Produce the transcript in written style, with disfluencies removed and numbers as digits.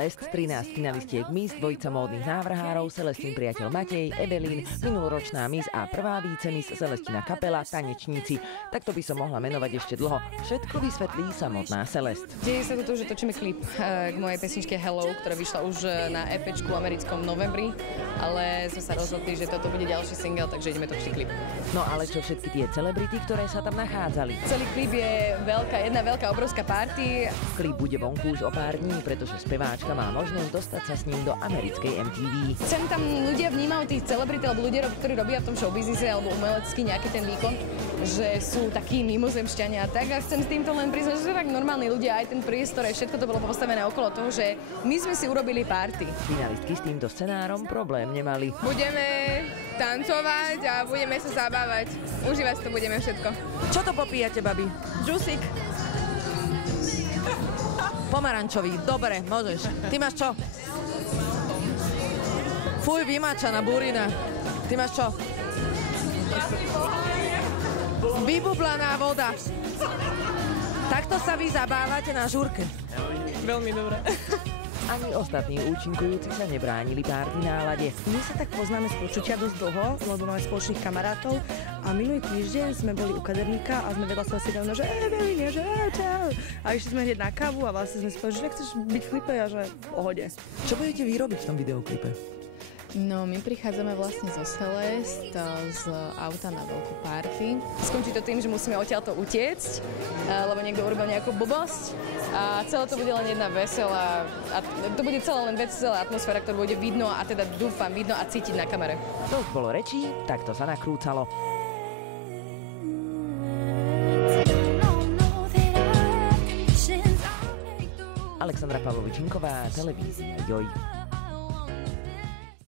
Celest, 13 finalistiek Miss, dvojica módnych návrhárov, Celestín priateľ Matej, Evelyn, minuloročná Miss a prvá vícemis Celestina Kapela, tanečníci. Takto by som mohla menovať ešte dlho. Všetko vysvetlí samotná Celest. Deje sa to, že točíme klip k mojej pesničke Hello, ktorá vyšla už na EPčku americkom novembri, ale sme sa rozhodli, že toto bude ďalší single, takže ideme točiť klip. No ale čo všetky tie celebrity, ktoré sa tam nachádzali? Celý klip je jedna veľká obrovská party. Klip bude vonku už o pár dní, pretože speváčka má možnosť dostať sa s ním do americkej MTV. Sem tam ľudia vnímajú tých celebrit alebo ľudia, ktorí robia v tom showbiznise alebo umelecký nejaký ten výkon, že sú takí mimozemšťania a tak. A chcem s týmto len priznať, že sú tak normálni ľudia, aj ten priestor, aj všetko to bolo postavené okolo toho, že my sme si urobili party. Finalistky s týmto scenárom problém nemali. Budeme tancovať a budeme sa zabávať. Užívať to budeme všetko. Čo to popíjate, babi? Džusík. Pomarančový, dobre, môžeš. Ty máš čo? Fuj, vymačaná burina. Ty máš čo? Vybublaná voda. Takto sa vy zabávate na žúrke. Veľmi dobré. Ani ostatní účinkujúci sa nebránili párty nálade. My sa tak poznáme z počutia dosť dlho, lebo máme spoločných kamarátov a minulý týždeň sme boli u kaderníka a sme vedľa sa si dávno, že Eveline, že čau. A išli sme hneď na kávu a vlastne sme spolu, že nechceš byť v klipe a že v pohode. Čo budete vy robiť v tom videoklipe? No, my prichádzame vlastne zo Celest, z auta na veľkú party. Skončí to tým, že musíme odtiaľto utiecť, lebo niekto urobil nejakú blbosť. A celé to bude len jedna veselá, a to bude celé len veselá atmosféra, ktorú bude vidno a teda dúfam vidno a cítiť na kamere. To už bolo rečí, tak to sa nakrúcalo. Alexandra Pavlovičinková, televízia Joj.